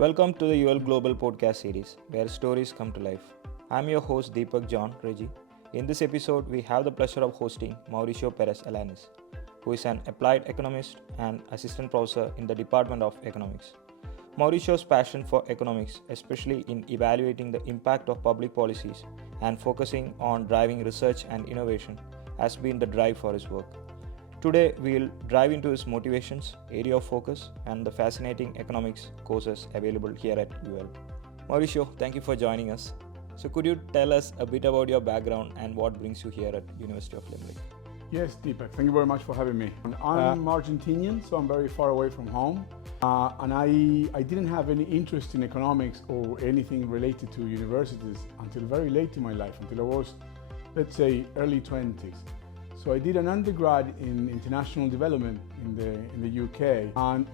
Welcome to the UL Global podcast series, where stories come to life. I'm your host Deepak John Reji. In this episode, we have the pleasure of hosting Maricio Perez-Alaniz, who is an applied economist and assistant professor in the Department of Economics. Mauricio's passion for economics, especially in evaluating the impact of public policies and focusing on driving research and innovation, has been the drive for his work. Today, we'll dive into his motivations, area of focus, and the fascinating economics courses available here at UL. Mauricio, thank you for joining us. So could you tell us a bit about your background and what brings you here at University of Limerick? Yes, Deepak, thank you very much for having me. I'm Argentinian, so I'm very far away from home. And I didn't have any interest in economics or anything related to universities until very late in my life, until I was, let's say, early 20s. So I did an undergrad in international development in the UK, and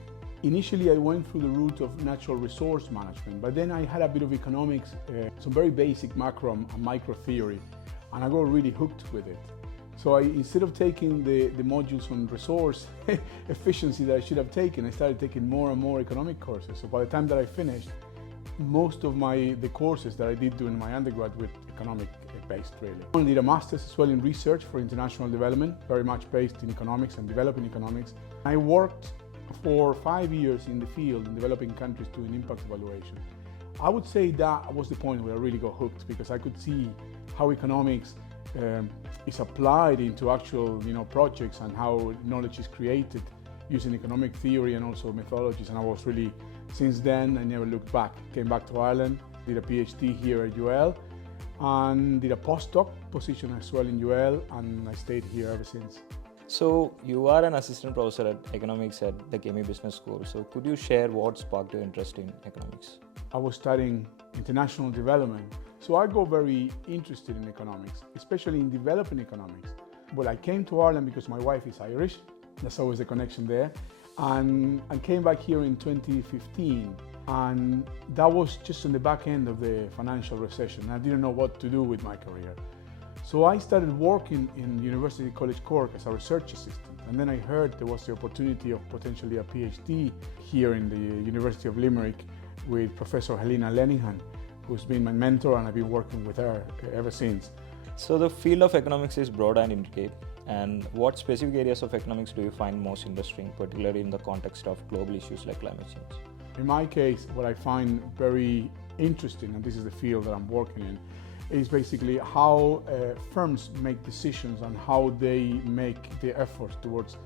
initially I went through the route of natural resource management, but then I had a bit of economics, some very basic macro and micro theory, and I got really hooked with it. So instead of taking the modules on resource efficiency that I should have taken, I started taking more and more economic courses. So by the time that I finished, most of the courses that I did during my undergrad were economic based, really. I did a master's as well in research for international development, very much based in economics and developing economics. I worked for 5 years in the field in developing countries doing impact evaluation. I would say that was the point where I really got hooked, because I could see how economics is applied into actual projects and how knowledge is created using economic theory and also methodologies. And I was really, since then, I never looked back. Came back to Ireland, did a PhD here at UL, and did a postdoc position as well in UL, and I stayed here ever since. So you are an assistant professor at economics at the KME Business School. So could you share what sparked your interest in economics? I was studying international development, so I got very interested in economics, especially in developing economics. But I came to Ireland because my wife is Irish. That's always the connection there. And I came back here in 2015. And that was just on the back end of the financial recession. I didn't know what to do with my career. So I started working in University College Cork as a research assistant. And then I heard there was the opportunity of potentially a PhD here in the University of Limerick with Professor Helena Lenihan, who's been my mentor, and I've been working with her ever since. So the field of economics is broad and intricate. And what specific areas of economics do you find most interesting, particularly in the context of global issues like climate change? In my case, what I find very interesting, and this is the field that I'm working in, is basically how firms make decisions and how they make the efforts towards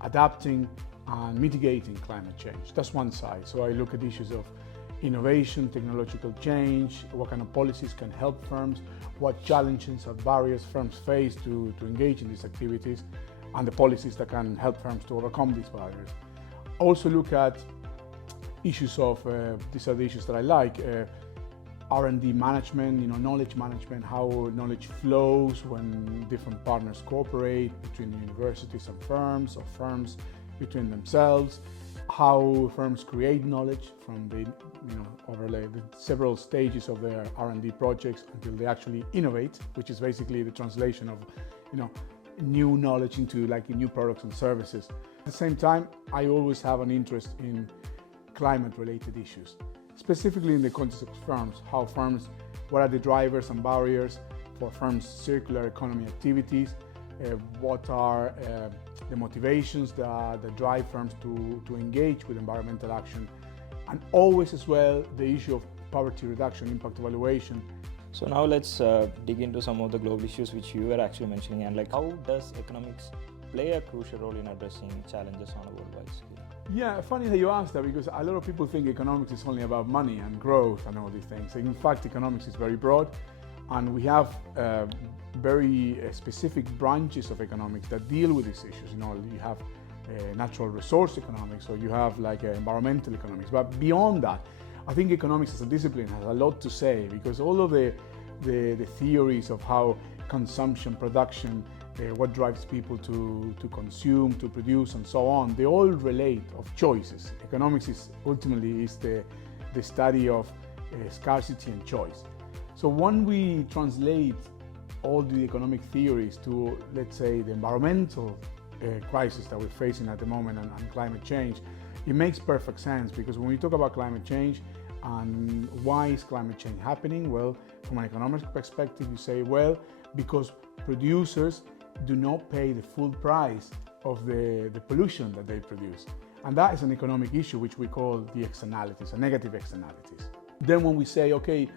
adapting and mitigating climate change. That's one side. So I look at issues of innovation, technological change, what kind of policies can help firms, what challenges and barriers firms face to engage in these activities, and the policies that can help firms to overcome these barriers. Also look at issues of, these are the issues that I like, R&D management, knowledge management, how knowledge flows when different partners cooperate between universities and firms, or firms between themselves, how firms create knowledge from the, overlay the several stages of their R&D projects until they actually innovate, which is basically the translation of, new knowledge into new products and services. At the same time, I always have an interest in climate-related issues, specifically in the context of firms, what are the drivers and barriers for firms' circular economy activities, what are the motivations that drive firms to engage with environmental action, and always as well the issue of poverty reduction, impact evaluation. So now let's dig into some of the global issues which you were actually mentioning, and how does economics play a crucial role in addressing challenges on a worldwide scale? Yeah, funny that you asked that, because a lot of people think economics is only about money and growth and all these things. In fact, economics is very broad, and we have very specific branches of economics that deal with these issues. You have natural resource economics, or you have environmental economics. But beyond that, I think economics as a discipline has a lot to say, because all of the theories of how consumption, production, what drives people to consume, to produce, and so on, they all relate of choices. Economics is ultimately the study of scarcity and choice. So when we translate all the economic theories to, let's say, the environmental crisis that we're facing at the moment and climate change, it makes perfect sense, because when we talk about climate change, And why is climate change happening? Well, from an economic perspective, you say, well, because producers do not pay the full price of the pollution that they produce. And that is an economic issue, which we call the externalities, or negative externalities. Then when we say, okay,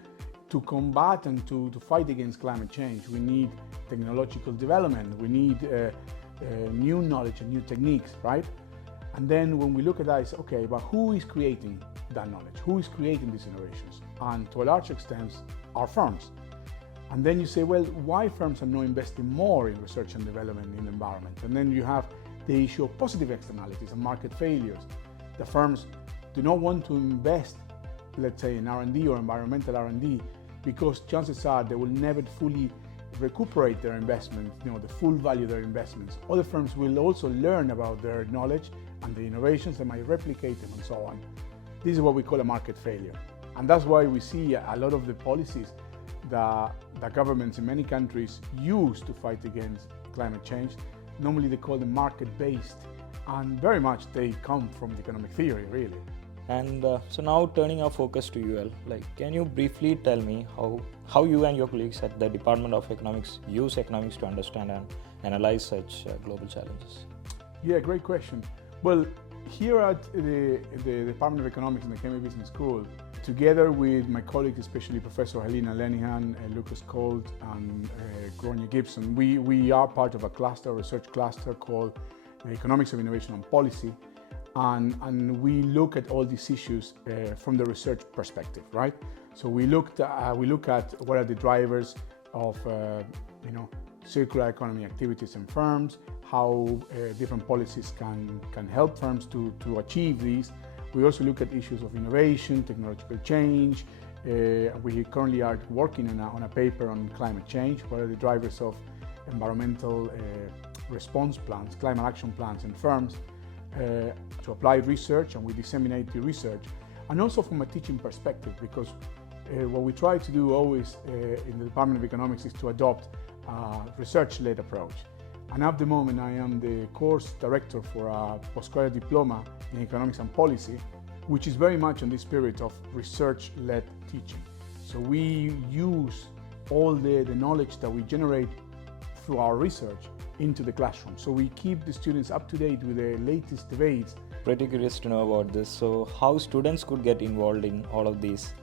to combat and to fight against climate change, we need technological development, we need new knowledge and new techniques, right? And then when we look at that, it's okay, but who is creating that knowledge? Who is creating these innovations? And to a large extent, are firms. And then you say, well, why firms are not investing more in research and development in the environment? And then you have the issue of positive externalities and market failures. The firms do not want to invest, let's say, in R&D or environmental R&D, because chances are they will never fully recuperate their investments, the full value of their investments. Other firms will also learn about their knowledge and the innovations, they might replicate them and so on. This is what we call a market failure. And that's why we see a lot of the policies that governments in many countries use to fight against climate change. Normally they call them market-based, and very much they come from the economic theory, really. And so now turning our focus to UL, can you briefly tell me how you and your colleagues at the Department of Economics use economics to understand and analyze such global challenges? Yeah, great question. Well, here at the Department of Economics in the Cambridge Business School, together with my colleagues, especially Professor Helena Lenihan, Lucas Colt, and Gronya Gibson, we are part of a research cluster called the Economics of Innovation and Policy. And we look at all these issues from the research perspective, right? So we look at what are the drivers of circular economy activities in firms, how different policies can help firms to achieve these. We also look at issues of innovation, technological change. We currently are working on a paper on climate change. What are the drivers of environmental response plans, climate action plans in firms? To apply research, and we disseminate the research, and also from a teaching perspective, because what we try to do always in the Department of Economics is to adopt a research-led approach. And at the moment I am the course director for a postgraduate diploma in economics and policy, which is very much in the spirit of research-led teaching. So we use all the knowledge that we generate through our research into the classroom. So we keep the students up to date with the latest debates. Pretty curious to know about this. So how students could get involved in all of these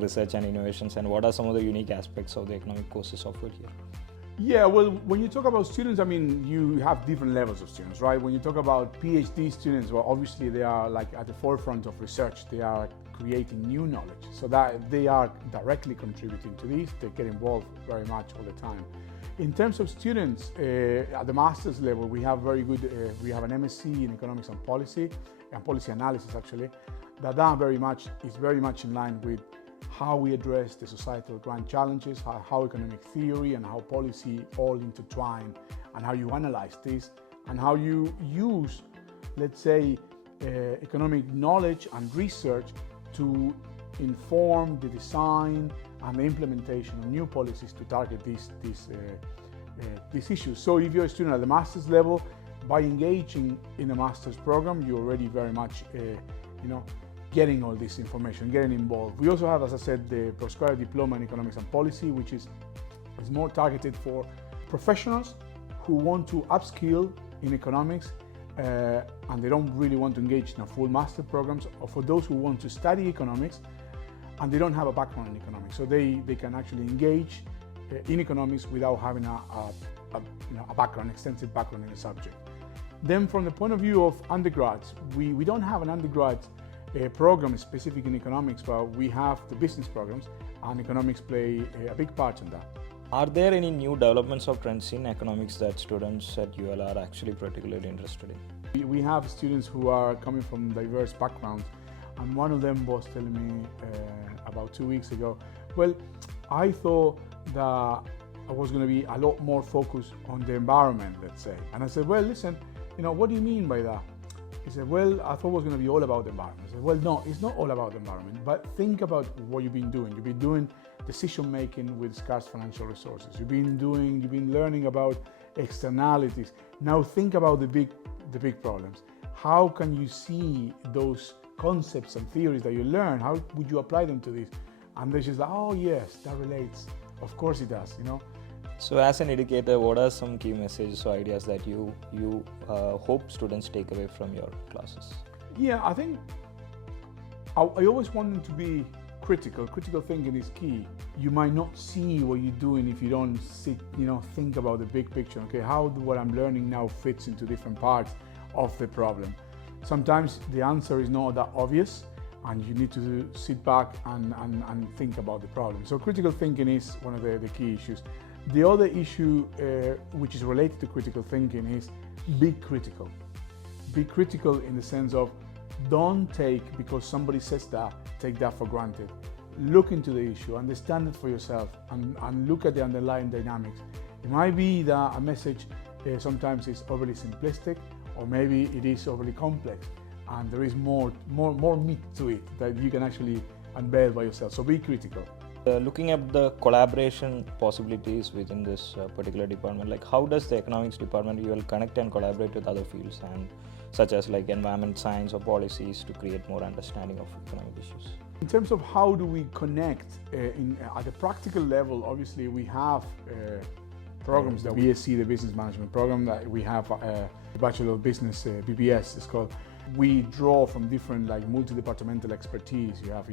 research and innovations, and what are some of the unique aspects of the economic courses offered here? Yeah, well, when you talk about students, I mean, you have different levels of students, right? When you talk about PhD students, well, obviously they are at the forefront of research. They are creating new knowledge, so that they are directly contributing to this. They get involved very much all the time. In terms of students, at the master's level, we have we have an MSc in economics and policy analysis actually, that is very much in line with how we address the societal grand challenges, how economic theory and how policy all intertwine, and how you analyze this, and how you use, let's say, economic knowledge and research to inform the design and the implementation of new policies to target these issues. So if you're a student at the master's level, by engaging in a master's program, you're already very much getting all this information, getting involved. We also have, as I said, the postgraduate diploma in economics and policy, which is more targeted for professionals who want to upskill in economics and they don't really want to engage in a full master programs, or for those who want to study economics and they don't have a background in economics. So they can actually engage in economics without having a background, extensive background in the subject. Then from the point of view of undergrads, we don't have an undergrad program specific in economics, but we have the business programs, and economics play a big part in that. Are there any new developments or trends in economics that students at UL are actually particularly interested in? We have students who are coming from diverse backgrounds, and one of them was telling me about 2 weeks ago, well, I thought that I was going to be a lot more focused on the environment, let's say. And I said, well, listen, what do you mean by that? He said, well, I thought it was going to be all about the environment. I said, well, no, it's not all about the environment, but think about what you've been doing. You've been doing decision-making with scarce financial resources. You've been learning about externalities. Now think about the big problems. How can you see those concepts and theories that you learn, how would you apply them to this? And they're just like, oh yes, that relates. Of course it does, you know. So as an educator, what are some key messages or ideas that you hope students take away from your classes? Yeah, I think I always want them to be critical. Critical thinking is key. You might not see what you're doing if you don't sit, think about the big picture. Okay, how what I'm learning now fits into different parts of the problem. Sometimes the answer is not that obvious, and you need to sit back and think about the problem. So critical thinking is one of the key issues. The other issue which is related to critical thinking is be critical. Be critical in the sense of don't take, because somebody says that, take that for granted. Look into the issue, understand it for yourself, and look at the underlying dynamics. It might be that a message sometimes is overly simplistic, or maybe it is overly complex, and there is more meat to it that you can actually unveil by yourself. So be critical. Looking at the collaboration possibilities within this particular department, like how does the economics department will connect and collaborate with other fields, and such as like environment science or policies, to create more understanding of economic issues? In terms of how do we connect at a practical level, obviously we have programs that BSc, the Business Management Program, that we have Bachelor of Business, BBS it's called. We draw from different multi-departmental expertise. You have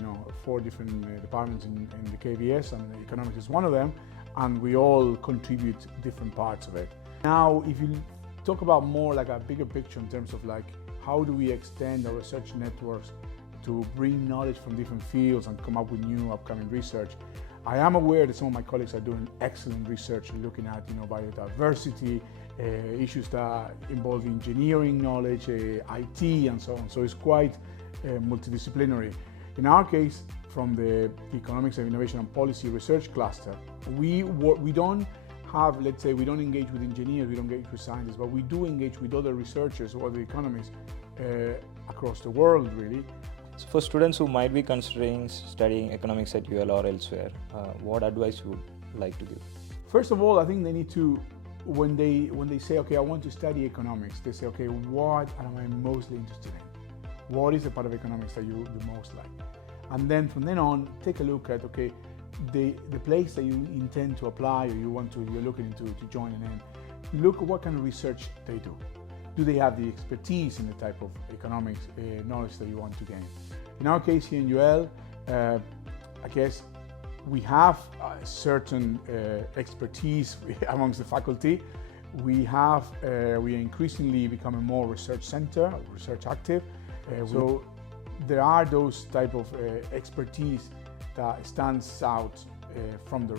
4 different departments in the KBS, and economics is one of them, and we all contribute different parts of it. Now, if you talk about more like a bigger picture in terms of how do we extend our research networks to bring knowledge from different fields and come up with new upcoming research, I am aware that some of my colleagues are doing excellent research looking at biodiversity, issues that involve engineering knowledge, IT, and so on. So it's quite multidisciplinary. In our case, from the Economics of Innovation and Policy Research Cluster, we don't have, let's say, we don't engage with engineers, we don't engage with scientists, but we do engage with other researchers or other economists across the world, really. So for students who might be considering studying economics at UL or elsewhere, what advice you would like to give? First of all, I think they need to, when they say, okay, I want to study economics, they say, okay, what am I mostly interested in? What is the part of economics that you the most like? And then from then on, take a look at, okay, the place that you intend to apply, or you're looking into to join in. Look at what kind of research they do. Do they have the expertise in the type of economics knowledge that you want to gain? In our case here in UL, I guess we have a certain expertise amongst the faculty. We are increasingly becoming more research center, research active. So there are those type of expertise that stands out from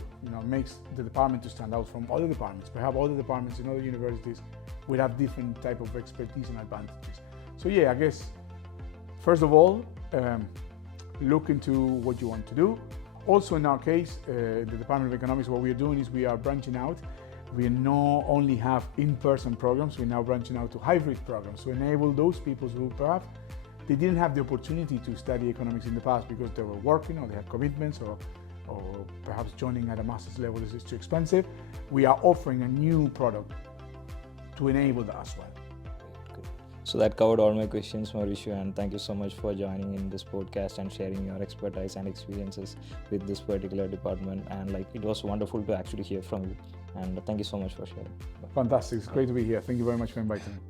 makes the department to stand out from other departments. Perhaps other departments in other universities will have different type of expertise and advantages. So yeah, I guess first of all, look into what you want to do. Also in our case, the Department of Economics, what we are doing is we are branching out. We not only have in-person programs, we're now branching out to hybrid programs to enable those people who perhaps they didn't have the opportunity to study economics in the past because they were working or they had commitments, or perhaps joining at a master's level is too expensive. We are offering a new product to enable that as well. So that covered all my questions, Mauricio, and thank you so much for joining in this podcast and sharing your expertise and experiences with this particular department. And it was wonderful to actually hear from you. And thank you so much for sharing. Fantastic. It's great to be here. Thank you very much for inviting me.